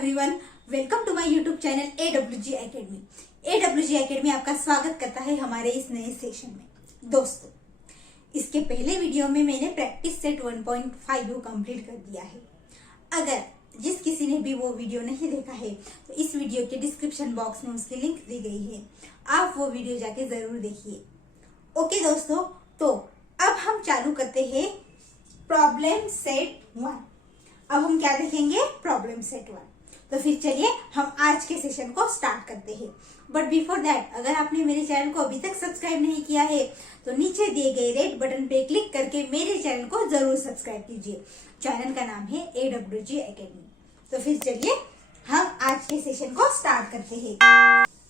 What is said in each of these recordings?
Everyone, welcome to my YouTube channel AWG academy. AWG academy आपका स्वागत करता है हमारे इस नए सेशन में। दोस्तों, इसके पहले वीडियो में मैंने प्रैक्टिस सेट 1.5 कंप्लीट कर दिया है। अगर जिस किसी ने भी वो वीडियो नहीं देखा है तो इस वीडियो के डिस्क्रिप्शन बॉक्स में उसकी लिंक दी गई है, आप वो वीडियो जाके जरूर देखिए। ओके दोस्तों, तो अब हम चालू करते हैं प्रॉब्लम सेट 1। अब हम क्या देखेंगे? Problem set 1। तो फिर चलिए हम आज के सेशन को स्टार्ट करते हैं। बट बिफोर दैट, अगर आपने मेरे चैनल को अभी तक सब्सक्राइब नहीं किया है तो नीचे दिए गए रेड बटन पे क्लिक करके मेरे चैनल को जरूर सब्सक्राइब कीजिए। चैनल का नाम है AWG एकेडमी। तो फिर चलिए हम आज के सेशन को स्टार्ट करते हैं।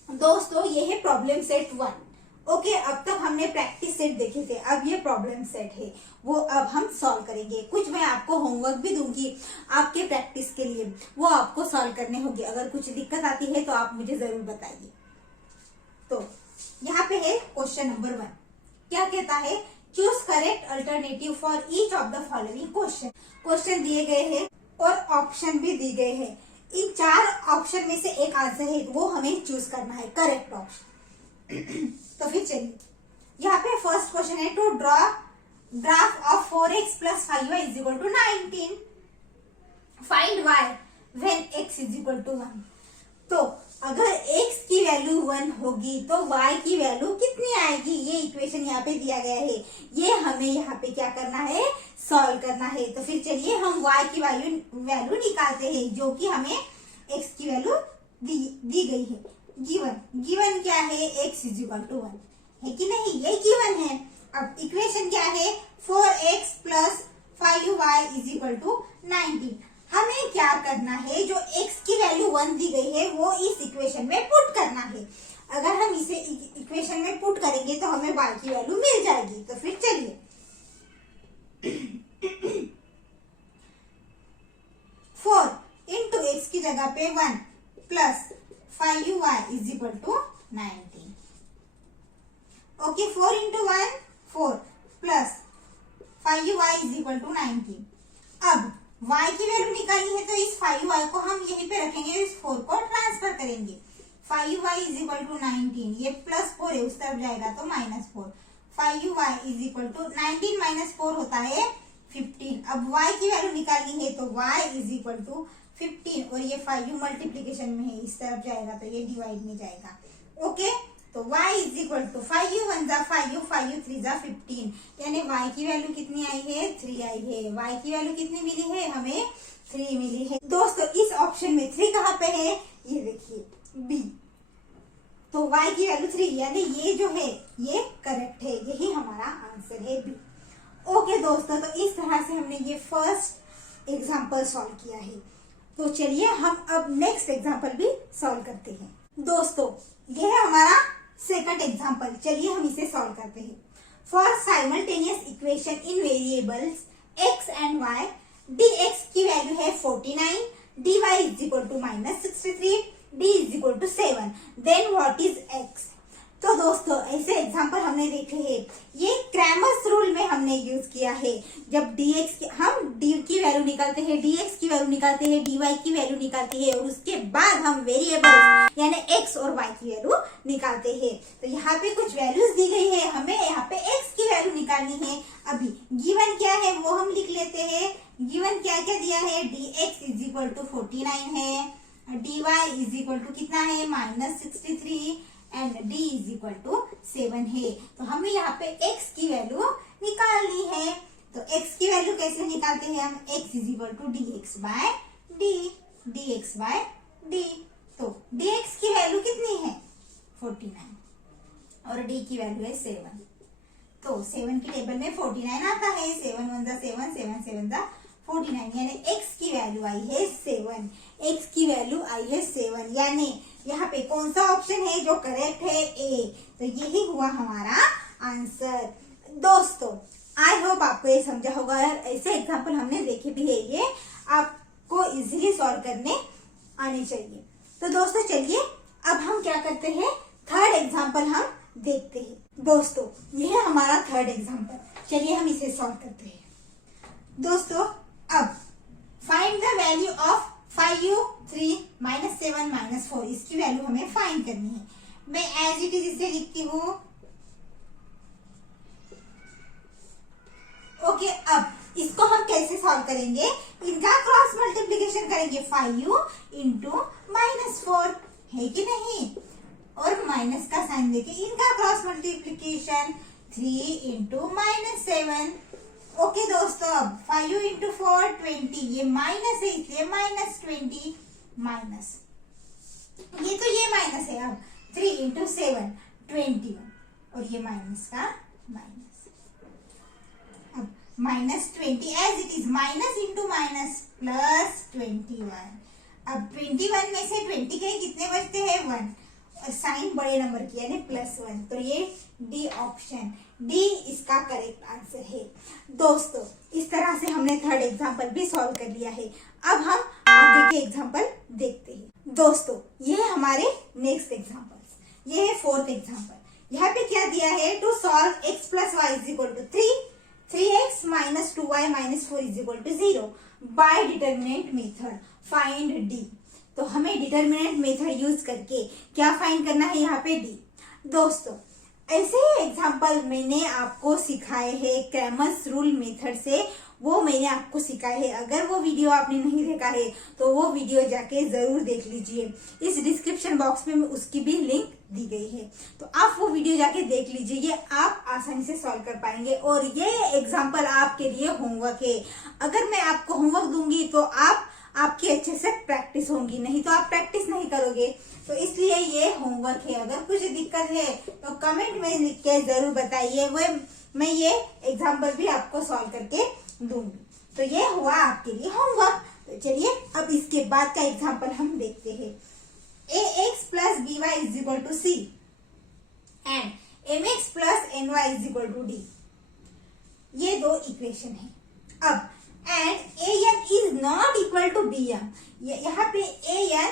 दोस्तों, ये है प्रॉब्लम सेट 1। ओके, अब तक हमने प्रैक्टिस सेट देखे थे, अब ये प्रॉब्लम सेट है, वो अब हम सॉल्व करेंगे। कुछ मैं आपको होमवर्क भी दूंगी आपके प्रैक्टिस के लिए, वो आपको सॉल्व करने होंगे। अगर कुछ दिक्कत आती है तो आप मुझे जरूर बताइए। तो यहाँ पे है क्वेश्चन नंबर 1। क्या कहता है? Choose correct alternative for each of the following question. Question दिए गए हैं और ऑप्शन भी दिए गए हैं। इन 4 ऑप्शन में से एक आंसर है, वो हमें चूज करना है, करेक्ट ऑप्शन। तो फिर चलिए, यहाँ पे फर्स्ट क्वेश्चन है to draw graph of 4x plus 5y is equal to 19. Find y when x is equal to 1. तो अगर x की वैल्यू 1 होगी तो y की वैल्यू कितनी आएगी? ये इक्वेशन यहाँ पे दिया गया है, ये हमें यहाँ पे क्या करना है? सॉल्व करना है। तो फिर चलिए हम y की वैल्यू निकालते हैं, जो कि हमें x की वैल्यू दी गई है। गिवन क्या है? x इज इक्वल टू 1 है कि नहीं? ये गिवन है। अब इक्वेशन क्या है? 4x plus 5y is equal to 19। हमें क्या करना है? जो x की वैल्यू 1 दी गई है वो इस इक्वेशन में पुट करना है। अगर हम इसे इक्वेशन में पुट करेंगे तो हमें y की वैल्यू मिल जाएगी। तो फिर चलिए 4 इंटू x की जगह पे 1 plus 5y is equal to 19। Okay, 4 into 1 4 plus 5y is equal to 19। अब y की वैल्यू निकालनी है तो इस 5y को हम यहीं पे रखेंगे, इस 4 को ट्रांसफर करेंगे। 5y इज इक्वल टू 19, ये प्लस 4 है, उस तरफ जाएगा तो -4। 5y is equal to 19 minus 4 होता है 15। अब y की वैल्यू निकालनी है तो y इज इक्वल टू 15 और ये 5 मल्टीप्लीकेशन में है, इस तरफ जाएगा तो ये डिवाइड में जाएगा। ओके, तो y इज इक्वल टू 5 1 जा 5 5 3 जा 15, यानी y की वैल्यू कितनी आई है? 3 आई है। y की वैल्यू कितनी मिली है? हमें 3 मिली है। दोस्तों, इस ऑप्शन में 3 कहाँ पे है? ये देखिए B। तो y की वैल्यू 3, यानी ये जो है ये करेक्ट है, यही हमारा आंसर है B। ओके दोस्तों, तो इस तरह से हमने ये फर्स्ट एग्जाम्पल सॉल्व किया है। तो चलिए हम अब नेक्स्ट एग्जाम्पल भी सॉल्व करते हैं। दोस्तों, ये है हमारा सेकंड एग्जाम्पल। चलिए हम इसे सॉल्व करते हैं। For simultaneous equation in variables x and y, dx की वैल्यू है 49, dy is equal to -63, d is equal to 7, then what is x? तो दोस्तों, ऐसे एग्जाम्पल हमने देखे हैं, ये क्रैमर्स रूल में हमने यूज किया है। जब हम d की वैल्यू निकालते हैं, dx की वैल्यू निकालते हैं, dy की वैल्यू निकालते हैं और उसके बाद हम वेरिएबल्स यानी x और y की वैल्यू निकालते हैं। तो यहाँ पे कुछ वैल्यूज दी गई है, हमें यहाँ पे x की वैल्यू निकालनी है। अभी गिवन क्या है वो हम लिख लेते हैं। गिवन क्या क्या दिया है? dx इज इक्वल टू 49 है, dy इज इक्वल टू कितना है? -63 and d is equal to 7 है। तो हमें यहाँ पे x की वैल्यू निकालनी है। तो x की वैल्यू कैसे निकालते हैं हम? x is equal to dx by d। तो dx की वैल्यू कितनी है? 49 और d की वैल्यू है 7। तो 7 की टेबल में 49 आता है, 7 1 जा 7, 7 7 जा 49, यानी x की वैल्यू आई है 7। x की वैल्यू आई है 7, यानी यहाँ पे कौन सा ऑप्शन है जो करेक्ट है? A। तो यही हुआ हमारा आंसर। दोस्तों, आई होप आपको ये समझा होगा। ऐसे एग्जाम्पल हमने देखे भी है, ये आपको इजीली सॉल्व करने आने चाहिए। तो दोस्तों चलिए अब हम क्या करते हैं? थर्ड एग्जाम्पल हम देखते हैं। दोस्तों, ये है हमारा थर्ड एग्जाम्पल। चलिए हम इसे सॉल्व करते हैं। दोस्तों, अब find the value of 5u 3 -7 -4 इसकी वैल्यू हमें फाइंड करनी है। मैं एज इट इज इसे लिखती हूँ। ओके, अब इसको हम कैसे सॉल्व करेंगे? इनका क्रॉस मल्टीप्लीकेशन करेंगे। 5u इंटू -4 है कि नहीं, और माइनस का साइन देके इनका क्रॉस मल्टीप्लीकेशन 3 इंटू -7। ओके दोस्तों, अब 5u इंटू 4 20, ये माइनस है इसलिए -20 माइनस, ये तो ये माइनस है। अब 3 इंटू 7 21, और ये माइनस का माइनस। अब -20 as it is, minus into minus plus 21। अब 21 में से 20 के कितने बचते हैं? 1, और साइन बड़े नंबर की यानी +1, तो ये डी ऑप्शन, डी इसका करेक्ट आंसर है। दोस्तों, इस तरह से हमने थर्ड एग्जांपल भी सॉल्व कर लिया है। अब हम आगे के एग्जांपल देखते हैं। दोस्तों, ये है हमारे नेक्स्ट एग्जांपल्स। ये है फोर्थ एग्जांपल। यहाँ पे क्या दिया है? To solve x + y = 3, 3x - 2y - 4 = 0 by determinant method find d। तो हमें डिटरमिनेंट मेथड यूज करके क्या फाइंड करना है? यहाँ पे d। दोस्तों, ऐसे ही एग्जाम्पल मैंने आपको सिखाए हैं क्रैमर्स रूल मेथड से, वो मैंने आपको सिखाए हैं। अगर वो वीडियो आपने नहीं देखा है तो वो वीडियो जाके जरूर देख लीजिए। इस डिस्क्रिप्शन बॉक्स में उसकी भी लिंक दी गई है, तो आप वो वीडियो जाके देख लीजिए। ये आप आसानी से सॉल्व कर पाएंगे, और ये एग्जाम्पल आपके लिए होमवर्क है। अगर मैं आपको होमवर्क दूंगी तो आपकी अच्छे से प्रैक्टिस होगी, नहीं तो आप प्रैक्टिस नहीं करोगे। तो इसलिए ये होमवर्क है। अगर कुछ दिक्कत है तो कमेंट में लिख के जरूर बताइए, वो मैं ये एग्जाम्पल भी आपको सॉल्व करके दूंगी। तो ये हुआ आपके लिए होमवर्क। तो चलिए अब इसके बाद का एग्जाम्पल हम देखते हैं। ax + by = c and mx + ny = d, ये दो इक्वेशन है। अब and an is not equal to bm, यहाँ पे an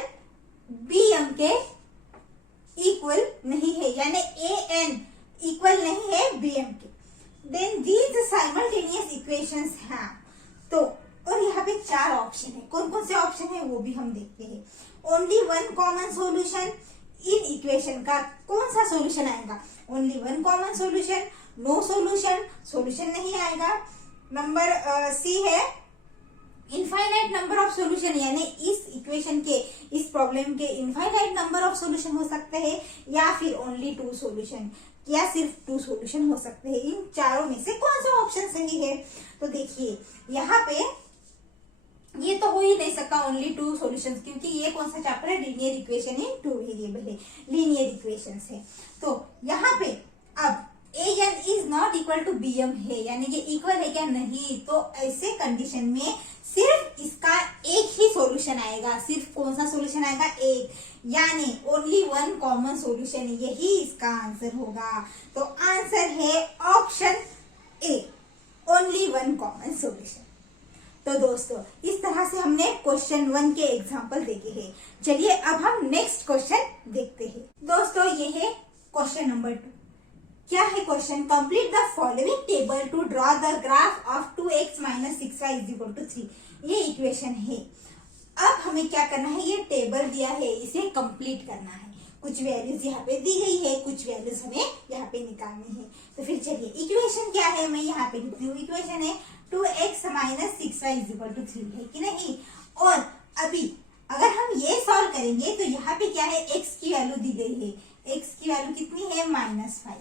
bm के इक्वल नहीं है, यानी an इक्वल नहीं है bm के। देन दीज साइमल्टेनियस इक्वेशंस हैं। तो और यहाँ पे 4 ऑप्शन है। कौन कौन से ऑप्शन है वो भी हम देखते हैं। ओनली वन कॉमन सॉल्यूशन, इन इक्वेशन का कौन सा सॉल्यूशन आएगा? Only one common solution, no solution, solution नहीं आएगा। नंबर सी है इनफाइनाइट नंबर ऑफ सॉल्यूशन, यानी इस इक्वेशन के, इस प्रॉब्लम के इनफाइनाइट नंबर ऑफ सॉल्यूशन हो सकते हैं, या फिर ओनली 2 सॉल्यूशन, या सिर्फ 2 सॉल्यूशन हो सकते हैं। इन चारों में से कौन सा ऑप्शन सही है? तो देखिए यहाँ पे ये तो हो ही नहीं सकता ओनली 2 सॉल्यूशंस, क्योंकि ये कौन सा चैप्टर है? लीनियर इक्वेशन इन 2 वेरिएबल है, लीनियर इक्वेशंस है। तो यहाँ पे अब an is not equal to bm है, यानी ये इक्वल है क्या? नहीं। तो ऐसे कंडीशन में सिर्फ इसका एक ही सॉल्यूशन आएगा। सिर्फ कौन सा सॉल्यूशन आएगा? एक, यानी ओनली वन कॉमन सॉल्यूशन, यही इसका आंसर होगा। तो आंसर है option A, only one common solution. तो दोस्तों, इस तरह से हमने क्वेश्चन 1 के एग्जाम्पल देखे हैं। चलिए अब हम नेक्स्ट क्वेश्चन देखते हैं। दोस्तों, ये है क्वेश्चन नंबर 2। क्या है question? Complete the following table to draw the graph of 2x - 6y = 3। ये इक्वेशन है। अब हमें क्या करना है? ये टेबल दिया है, इसे कंप्लीट करना है। कुछ वैल्यूज यहाँ पे दी गई है, कुछ वैल्यूज हमें यहाँ पे निकालनी है। तो फिर चलिए, इक्वेशन क्या है मैं यहाँ पे लिखती हूँ। इक्वेशन है 2x - 6y = 3, है कि नहीं। और अभी अगर हम ये सॉल्व करेंगे तो यहाँ पे क्या है? x की वैल्यू दी गई है। x की वैल्यू कितनी है? -5,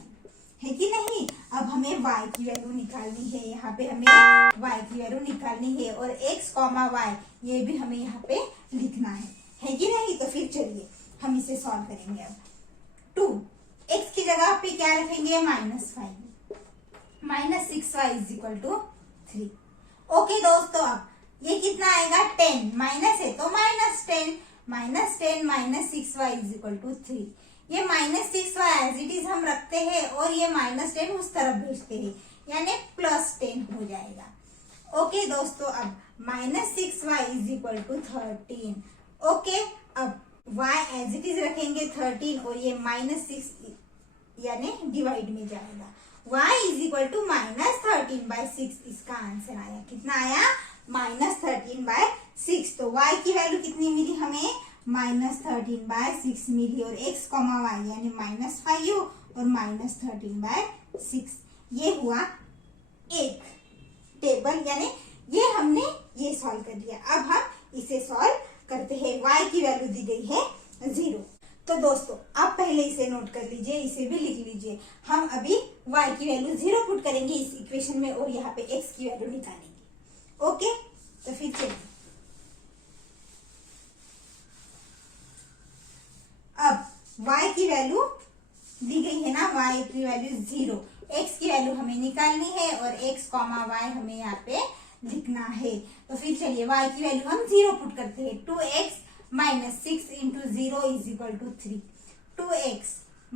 है कि नहीं। अब हमें y की वैल्यू निकालनी है। यहाँ पे हमें y की वैल्यू निकालनी है, और x, y ये भी हमें यहाँ पे लिखना है कि नहीं। तो फिर चलिए हम इसे सॉल्व करेंगे। अब 2x की जगह पे क्या रखेंगे? -5, -6y = 3। ओके दोस्तों, अब ये कितना आएगा? 10, माइनस है तो -10, -10 - 6y = 3। ये -6y एज इट इज हम रखते हैं, और ये -10 उस तरफ भेजते हैं, यानी +10 हो जाएगा। ओके दोस्तों, अब -6y = 13। ओके, अब y एज इट इज रखेंगे 13, और ये -6 यानी डिवाइड में जाएगा। y = -13/6 इसका आंसर आया। कितना आया? -13/6। तो y की वैल्यू कितनी मिली हमें, -13/6 मिली, और x, y यानी -5 और -13/6, ये हुआ एक टेबल, यानी ये हमने ये सॉल्व कर लिया। अब हम इसे सॉल्व करते हैं। y की वैल्यू दी गई है 0। तो दोस्तों आप पहले इसे नोट कर लीजिए, इसे भी लिख लीजिए। हम अभी y की वैल्यू 0 पुट करेंगे इस इक्वेशन में और यहाँ पे x की वैल्यू निकालेंगे। ओके, तो फिर चलिए अब y की वैल्यू दी गई है ना, y की वैल्यू 0, x की वैल्यू हमें निकालनी है और x, y हमें यहाँ पे लिखना है। तो फिर चलिए y की वैल्यू हम 0 पुट करते हैं। 2x - 6 × 0 = 3, 2x -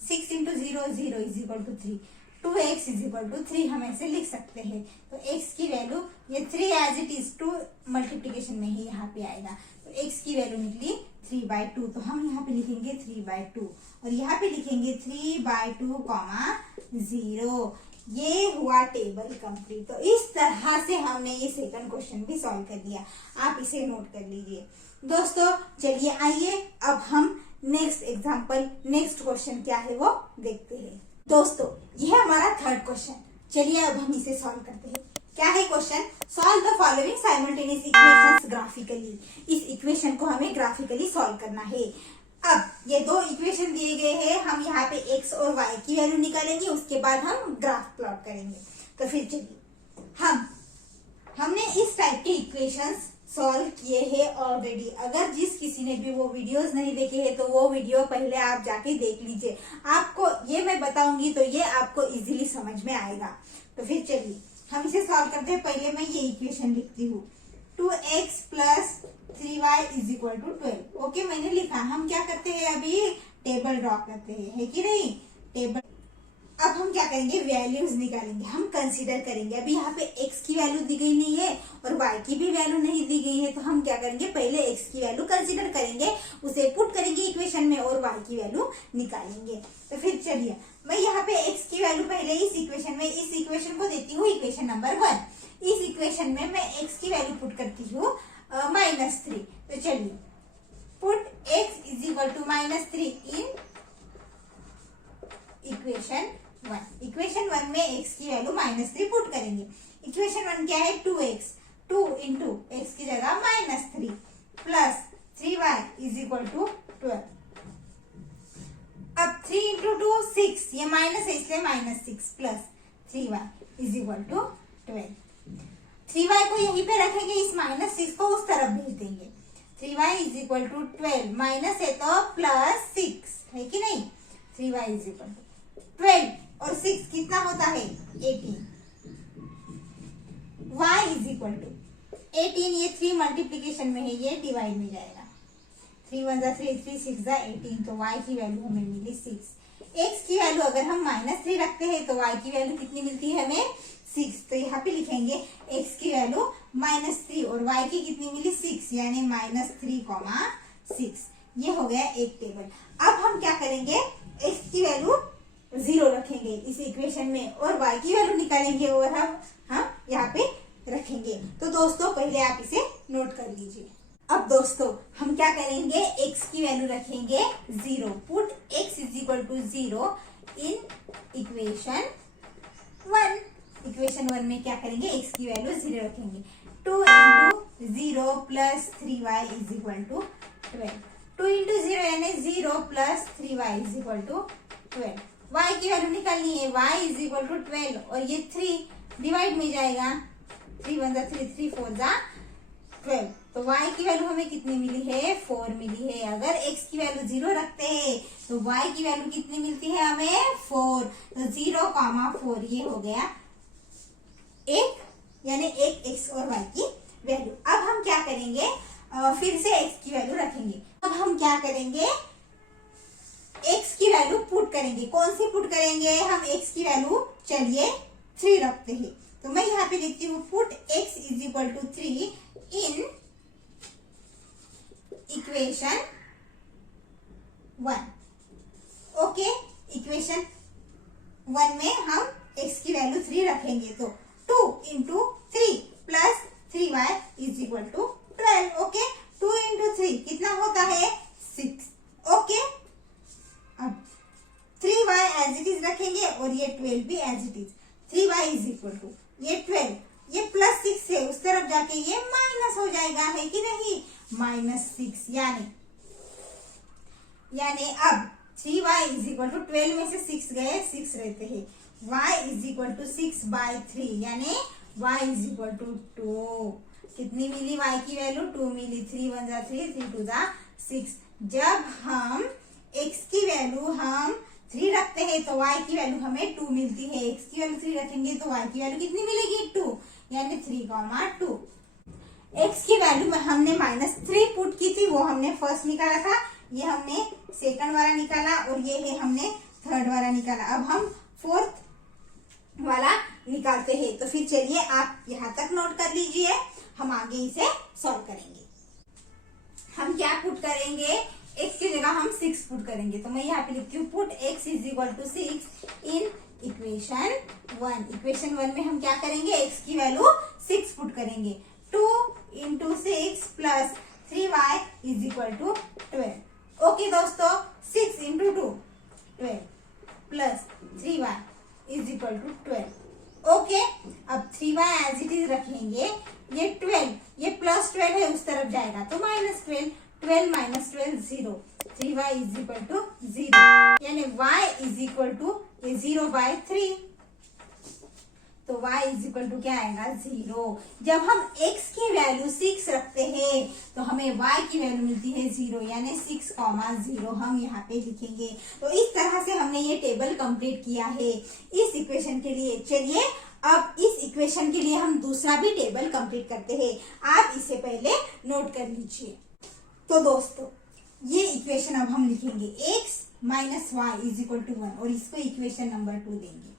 6 × 0 = 3, 2x = 3 हम ऐसे लिख सकते हैं। तो x की वैल्यू, ये 3 एज इट इज 2 मल्टीप्लीकेशन में ही यहाँ पे आएगा, तो x की वैल्यू निकली 3/2। तो हम यहाँ पे लिखेंगे 3/2 और यहाँ पे लिखेंगे 3/2, 0। ये हुआ टेबल कंप्लीट। तो इस तरह से हमने ये सेकंड क्वेश्चन भी सॉल्व कर दिया। आप इसे नोट कर लीजिए दोस्तों। चलिए आइए अब हम नेक्स्ट एग्जांपल, नेक्स्ट क्वेश्चन क्या है वो देखते हैं। दोस्तों ये है हमारा थर्ड क्वेश्चन। चलिए अब हम इसे सॉल्व करते हैं। क्या है question, solve the following simultaneous equations graphically. इस इक्वेशन को हमें ग्राफिकली सॉल्व करना है। अब ये दो इक्वेशन दिए गए हैं, हम यहाँ पे x और y की वैल्यू निकालेंगे, उसके बाद हम ग्राफ प्लॉट करेंगे। तो फिर चलिए हमने इस टाइप के इक्वेशंस सॉल्व किए हैं ऑलरेडी। अगर जिस किसी ने भी वो वीडियोस नहीं देखे हैं तो वो वीडियो पहले आप जाके देख लीजिए। आपको ये मैं बताऊंगी तो ये आपको इजीली समझ में आएगा। तो फिर चलिए हम इसे सॉल्व करते हैं। पहले मैं ये इक्वेशन लिखती हूँ, 2x + 3y = 12। ओके, मैंने लिखा। हम क्या करते हैं, अभी टेबल ड्रॉ करते हैं, है कि नहीं, टेबल। अब हम क्या करेंगे, वैल्यूज निकालेंगे, हम कंसीडर करेंगे। अभी यहाँ पे x की वैल्यू दी गई नहीं है और y की भी वैल्यू नहीं दी गई है, तो हम क्या करेंगे, पहले x की वैल्यू कंसीडर करेंगे, उसे पुट करेंगे इक्वेशन में और y की वैल्यू निकालेंगे। तो फिर चलिए मैं यहाँ पे x की वैल्यू पहले इस इक्वेशन को देती हूँ इक्वेशन नंबर 1। इस इक्वेशन में मैं x की वैल्यू पुट करती हूँ -3। तो चलिए put x = -3 in equation 1। Equation 1 में x की वैल्यू -3 पुट करेंगे। इक्वेशन 1 क्या है, 2x, 2 × x की जगह -3 प्लस 3y = 12। अब 3 × 2 6, ये माइनस है इसलिए -6 प्लस 3y = 12। 3y को यहीं पे रखेंगे, इस -6 को उस तरफ भेज देंगे। 3y = 12, माइनस है तो +6 है कि नहीं। 3y = 12 और 6 कितना होता है, 18। y = 18, ये 3 मल्टीप्लीकेशन में है, ये डिवाइड में जाएगा। 3 × 1 = 3, 3 × 6 = 18, तो y की वैल्यू हमें मिली 6। x की वैल्यू अगर हम -3 रखते हैं तो y की वैल्यू कितनी मिलती है हमें, 6। तो यहाँ पे लिखेंगे x की वैल्यू -3 और y की कितनी मिली, 6, यानी -3, 6। ये हो गया एक टेबल। अब हम क्या करेंगे, x की वैल्यू 0 रखेंगे इस इक्वेशन में और y की वैल्यू निकालेंगे और हम यहाँ पे रखेंगे। तो दोस्तों पहले आप इसे नोट कर लीजिए। अब दोस्तों हम क्या करेंगे, x की वैल्यू रखेंगे 0। पुट x = 0 इन इक्वेशन 1। इक्वेशन 1 में क्या करेंगे, x की वैल्यू 0 रखेंगे। 2 × 0 + 3y = 12। 2 × 0 यानी 0 + 3y = 12। y की वैल्यू निकालनी है, y = 12 और ये 3 डिवाइड में जाएगा। 3 × 1 = 3, 3 × 4 = 12। तो y की वैल्यू हमें कितनी मिली है, 4 मिली है। अगर x की वैल्यू 0 रखते हैं तो y की वैल्यू कितनी मिलती है हमें, 4। तो 0, 4 ये हो गया एक, यानी एक x और y की वैल्यू। अब हम क्या करेंगे, फिर से x की वैल्यू रखेंगे। अब हम क्या करेंगे, x की वैल्यू पुट करेंगे। कौन सी पुट करेंगे, हम x की वैल्यू चलिए 3 रखते हैं। तो मैं यहाँ पे लिखती हूँ put x = 3 in equation 1। Okay, equation 1 में हम x की वैल्यू 3 रखेंगे। तो 2 × 3 + 3y = 12। 3 कितना होता है 6। ओके, अब 3y एज इट इज रखेंगे और ये 12 भी as it is. 3y is equal to ये 12, ये +6 है, उस तरफ जाके ये माइनस हो जाएगा, है कि नहीं, -6। यानी अब 3y इज इक्वल टू 12 में से 6 गए, 6 रहते हैं, y इज इक्वल टू 6/3, यानी y इज इक्वल टू 2। कितनी मिली y की वैल्यू 2 मिली। 3 1 जा 3, 3 2 जा 6। जब हम x की वैल्यू हम 3 रखते हैं तो y की वैल्यू हमें 2 मिलती है। x की वैल्यू 3 रखेंगे तो y की वैल्यू कितनी मिलेगी 2, यानी 3,2। x की वैल्यू में हमने -3 पुट की थी, वो हमने फर्स्ट निकाला था, ये हमने सेकंड वाला निकाला और ये है हमने थर्ड वाला निकाला। अब हम फोर्थ वाला निकालते हैं। तो फिर चलिए आप यहाँ तक नोट कर लीजिए, हम आगे इसे सॉल्व करेंगे। हम क्या पुट करेंगे, x की जगह हम 6 पुट करेंगे। तो मैं यहाँ पे लिखती हूँ put x is equal to 6 in equation 1। Equation 1 में हम क्या करेंगे, x की वैल्यू 6 पुट करेंगे। 2 into 6 plus 3y is equal to 12। Okay दोस्तों, 6 into 2 12 plus 3y is equal to 12। Okay, अब 3y एज इट इज रखेंगे, ये 12, ये +12 है, उस तरफ जाएगा तो -12, 12 - 12 0, 3y इज इक्वल टू 0, यानी y इज इक्वल टू 0/3। तो y इज इक्वल टू क्या आएगा 0। जब हम x की वैल्यू 6 रखते हैं तो हमें y की वैल्यू मिलती है 0, यानी 6,0 हम यहाँ पे लिखेंगे। तो इस तरह से हमने ये टेबल कंप्लीट किया है इस इक्वेशन के लिए। चलिए अब इस इक्वेशन के लिए हम दूसरा भी टेबल कंप्लीट करते हैं। आप इसे पहले नोट कर लीजिए। तो दोस्तों ये इक्वेशन अब हम लिखेंगे x - y is equal to 1 और इसको इक्वेशन नंबर 2 देंगे।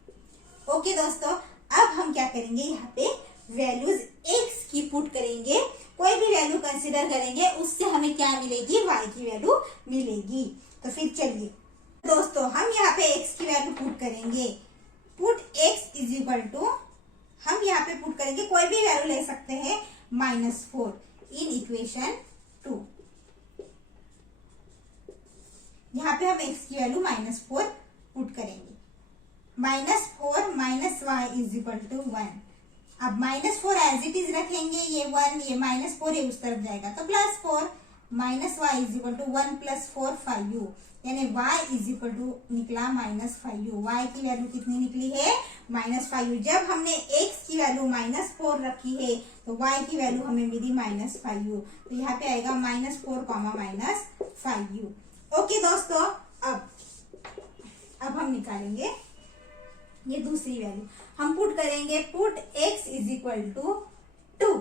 ओके दोस्तों, अब हम क्या करेंगे, यहाँ पे वैल्यूज x की पुट करेंगे, कोई भी वैल्यू कंसीडर करेंगे, उससे हमें क्या मिलेगी, y की वैल्यू मिलेगी। तो फिर चलिए दोस्तों हम यहाँ पे x की वैल्यू पुट करेंगे। Put x is equal to, हम यहाँ पे पुट करेंगे, कोई भी वैल्यू ले सकते हैं, -4 इन इक्वेशन 2। यहाँ पे हम x की वैल्यू -4 पुट करेंगे। -4 - y इज इक्वल टू 1। अब -4 एज इट इज रखेंगे, ये 1, ये -4 है, उस तरफ जाएगा तो +4, -y is equal to 1 + 4 5u, यानी y इज इक्वल टू निकला -5u। y की वैल्यू कितनी निकली है, -5u। जब हमने x की वैल्यू -4 रखी है तो y की वैल्यू हमें मिली -5u। तो यहाँ पे आएगा -4, -5u। ओके दोस्तों, अब हम निकालेंगे ये दूसरी वैल्यू, हम पुट करेंगे, put x is equal to 2।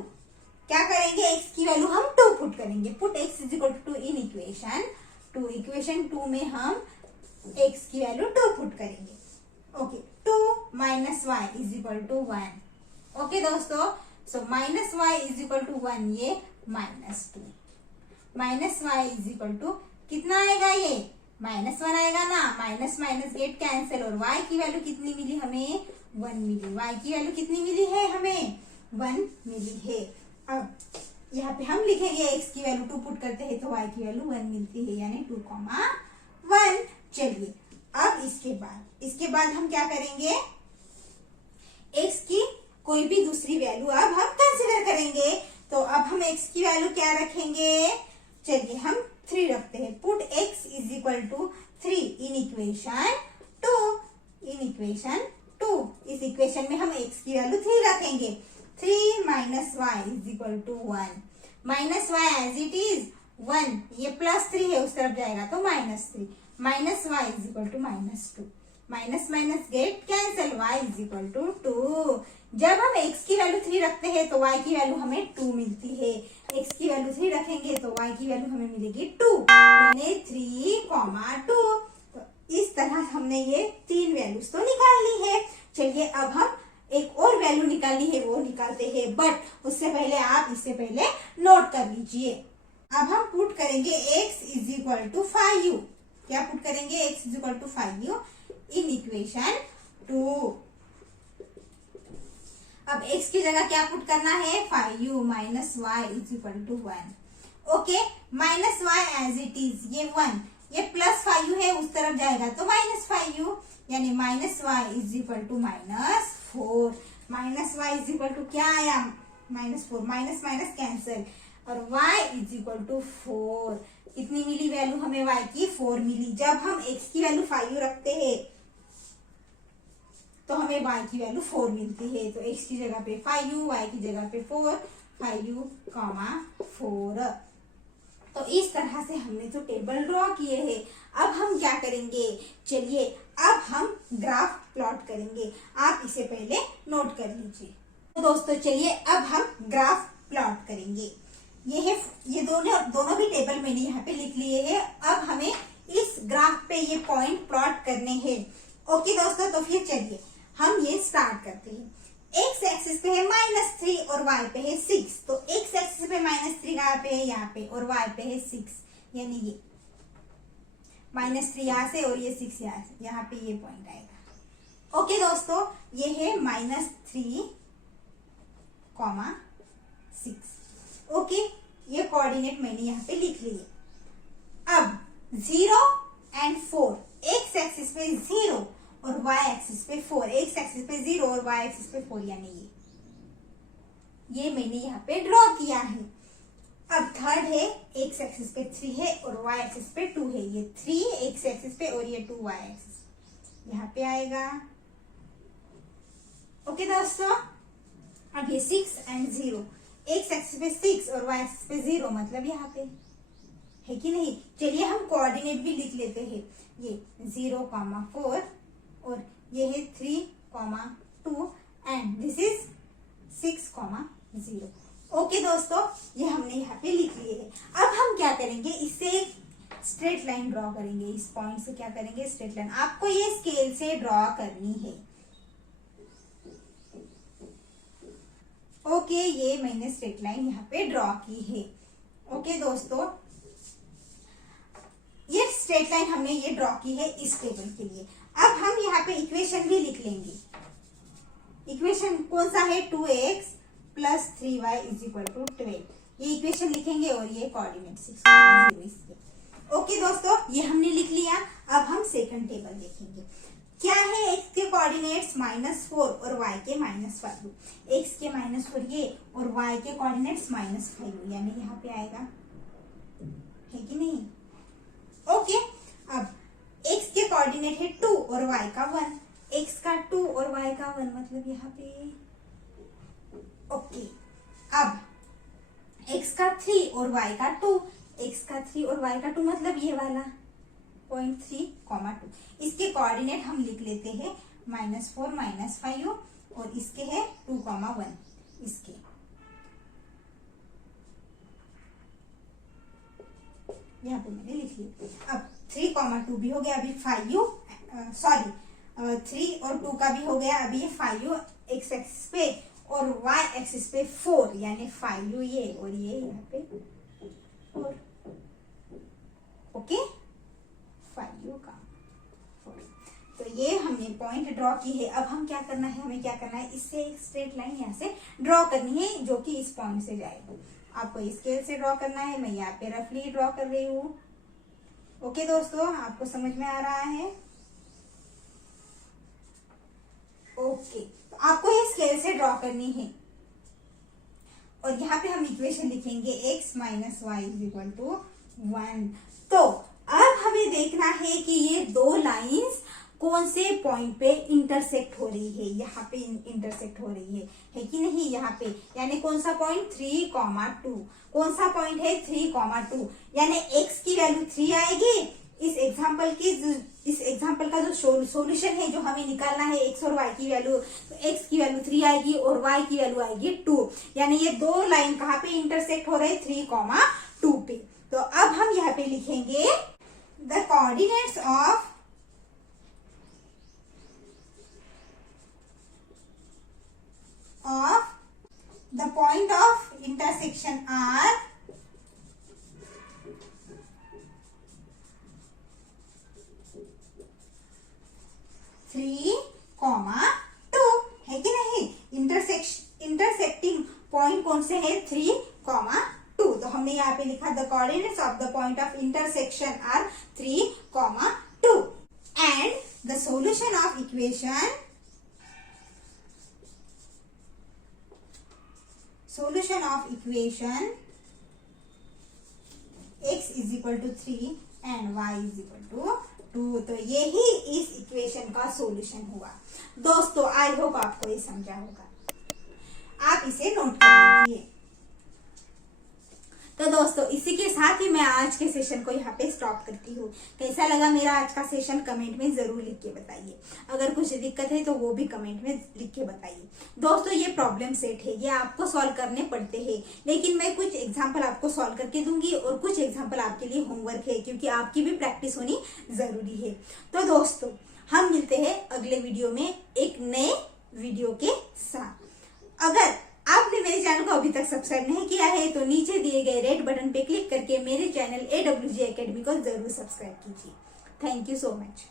क्या करेंगे, x की वैल्यू हम 2 पुट करेंगे। Put x is equal to 2 in equation 2। Equation 2 में हम x की वैल्यू 2 पुट करेंगे। Okay, 2 - y is equal to 1। Okay दोस्तों, so -y is equal to 1, ये -2, -y इज इक्वल टू कितना आएगा, ये -1 आएगा ना, माइनस माइनस गेट कैंसिल, और y की वैल्यू कितनी मिली हमें, 1 मिली। y की वैल्यू कितनी मिली है हमें, 1 मिली है। अब यहाँ पे हम लिखेंगे x की वैल्यू 2 पुट करते हैं तो y की वैल्यू 1 मिलती है, यानी 2,1। चलिए अब इसके बाद हम क्या करेंगे, x की कोई भी दूसरी वैल्यू अब हम कंसिडर करेंगे। तो अब हम x की वैल्यू क्या रखेंगे, चलिए हम 3 रखते हैं। Put x is equal to 3 in equation 2। इस इक्वेशन में हम x की वैल्यू 3 रखेंगे। 3 - y is equal to 1, -y as it is 1, ये +3 है, उस तरफ जाएगा तो -3, -y is equal to -2, minus minus get cancel, y is equal to 2। जब हम x की वैल्यू 3 रखते हैं तो y की वैल्यू हमें 2 मिलती है। x की वैल्यू 3 रखेंगे तो y की वैल्यू हमें मिलेगी 2, यानी 3,2। तो इस तरह हमने ये 3 वैल्यूज तो निकाल ली है। चलिए अब हम एक और वैल्यू निकालनी है, वो निकालते हैं, बट उससे पहले आप इससे पहले नोट कर लीजिए। अब हम पुट करेंगे x is equal to 5u। क्या पुट करेंगे, x is equal to 5u in equation 2। अब x की जगह क्या पुट करना है, 5u - y is equal to 1। Okay, minus y as it is, ये 1, ये प्लस 5 है उस तरफ जाएगा तो माइनस 5, यानी minus y is equal to -4। Minus y is equal to क्या आया, -4, माइनस माइनस कैंसिल, और y इज इक्वल टू 4। कितनी मिली वैल्यू हमें y की, 4 मिली। जब हम x की वैल्यू 5 रखते हैं तो हमें y की वैल्यू 4 मिलती है। तो x की जगह पे 5, y की जगह पे 4, 5, 4। तो इस तरह से हमने तो टेबल ड्रॉ किए हैं। अब हम क्या करेंगे, चलिए अब हम ग्राफ प्लॉट करेंगे। आप इसे पहले नोट कर लीजिए। तो दोस्तों चलिए अब हम ग्राफ प्लॉट करेंगे। ये दोनों भी टेबल मैंने यहाँ पे लिख लिए हैं। अब हमें इस ग्राफ पे ये पॉइंट प्लॉट करने हैं। ओके दोस्तों, तो फिर चलिए हम ये स्टार्ट करते हैं। एक्स एक्सिस पे है -3 और वाई पे है 6। तो एक्स एक्सिस पे -3 कहाँ पे है, यहाँ पे, और वाई पे है 6, यानी ये -3 यहाँ से और ये 6 यहाँ से, यहाँ पे ये पॉइंट आएगा। ओके दोस्तों, ये है -3, 6। ओके, ये कोऑर्डिनेट मैंने यहाँ पे लिख लिए। अब 0 एंड 4, एक्स एक्सिस पे 0 और वाई एक्सिस पे 4, एक्स एक्सिस पे 0 और वाई एक्सिस पे 4, यानी ये मैंने यहाँ पे ड्रॉ किया है। अब थर्ड है, एक्स एक्सिस पे 3 है और वाई एक्सिस पे 2 है। ये 3 एक्स एक्सिस पे और ये 2 वाई एक्सिस यहाँ पे आएगा। ओके दोस्तों, अब ये 6 एंड 0, एक्स एक्सिस पे 6 और वाई एक्सिस पे 0, मतलब यहाँ पे है कि नहीं। चलिए हम कोऑर्डिनेट भी लिख लेते हैं। ये 0, 4 और ये है 3, 2 एंड दिस इज 6, 0। ओके दोस्तों, ये हमने यहाँ पे लिख लिए है। अब हम क्या करेंगे, इससे स्ट्रेट लाइन ड्रॉ करेंगे। इस पॉइंट से क्या करेंगे, स्ट्रेट लाइन। आपको ये स्केल से ड्रॉ करनी है। ओके, ये मैंने स्ट्रेट लाइन यहाँ पे ड्रॉ की है। ओके दोस्तों, ये स्ट्रेट लाइन हमने ये ड्रॉ की है इस टेबल के लिए। अब हम यहाँ पे इक्वेशन भी लिख लेंगे। इक्वेशन कौन सा है, 2x + 3y = 12। ये इक्वेशन लिखेंगे और ये कोऑर्डिनेट 6, 0 इसके। ओके दोस्तों, ये हमने लिख लिया। अब हम सेकंड टेबल देखेंगे। क्या है, x के कोऑर्डिनेट्स -4 और y के -5। x के -4 ये और y के कोऑर्डिनेट्स -5, यानी यहाँ पे आएगा, है कि नहीं। ओके, अब x के कोऑर्डिनेट है 2 और y का 1। x का 2 और y का 1, मतलब यहाँ पे। ओके, अब x का 3 और y का 2, x का 3 और y का 2, मतलब ये वाला पॉइंट 3, 2। इसके कोऑर्डिनेट हम लिख लेते हैं -4, -5 और इसके है 2, 1 इसके। यहाँ पे मैंने लिख लिया। अब 3, 2 भी हो गया। अभी 3 और 2 का भी हो गया। अभी 5 एक्स एक्सिस पे और y एक्सिस पे 4, यानी 5 ये और ये यहाँ पे 4। ओके, 5 का 4। तो ये हमने पॉइंट ड्रॉ की है। अब हम क्या करना है, हमें क्या करना है, इससे एक स्ट्रेट लाइन यहाँ से ड्रॉ करनी है जो कि इस पॉइंट से जाएगी। आपको स्केल से ड्रॉ करना है, मैं यहाँ पे रफली ड्रॉ कर रही हूँ। ओके दोस्तों, आपको समझ में आ रहा है। ओके, तो आपको ये स्केल से ड्रॉ करनी है और यहाँ पे हम इक्वेशन लिखेंगे x - y = 1। तो अब हमें देखना है कि ये दो लाइंस कौन से पॉइंट पे इंटरसेक्ट हो रही है। यहाँ पे इंटरसेक्ट हो रही है कि नहीं, यहाँ पे, यानी कौन सा पॉइंट, 3, 2। कौन सा पॉइंट है, 3, 2, यानी x की वैल्यू 3 आएगी। इस एग्जाम्पल का जो सॉल्यूशन है, जो हमें निकालना है x और y की वैल्यू, तो x की वैल्यू 3 आएगी और y की वैल्यू आएगी 2। यानी ये दो लाइन कहाँ पे इंटरसेक्ट हो रहे, 3, 2 पे। तो अब हम यहाँ पे लिखेंगे the coordinates of the point of intersection are 3, 2, है कि नहीं। इंटरसेक्टिंग पॉइंट कौन से है, 3, 2। तो हमने यहाँ पे लिखा the coordinates of the point of intersection are 3, 2 and the solution of equation x is equal to 3 and y is equal to 2। तो यही इस इक्वेशन का सॉल्यूशन हुआ। दोस्तों आई होप आपको ये समझा होगा, आप इसे नोट कर लीजिए। तो दोस्तों इसी के साथ ही मैं आज के सेशन को यहाँ पे स्टॉप करती हूँ। कैसा लगा मेरा आज का सेशन कमेंट में जरूर लिख के बताइए। अगर कुछ दिक्कत है तो वो भी कमेंट में लिख के बताइए। दोस्तों ये प्रॉब्लम सेट है, ये आपको सॉल्व करने पड़ते हैं, लेकिन मैं कुछ एग्जाम्पल आपको सॉल्व करके दूंगी और कुछ एग्जाम्पल आपके लिए होमवर्क है, क्योंकि आपकी भी प्रैक्टिस होनी जरूरी है। तो दोस्तों हम मिलते हैं अगले वीडियो में एक नए वीडियो के साथ। अगर आपने मेरे चैनल को अभी तक सब्सक्राइब नहीं किया है तो नीचे दिए गए रेड बटन पे क्लिक करके मेरे चैनल AWG एकेडमी को जरूर सब्सक्राइब कीजिए। Thank you so much.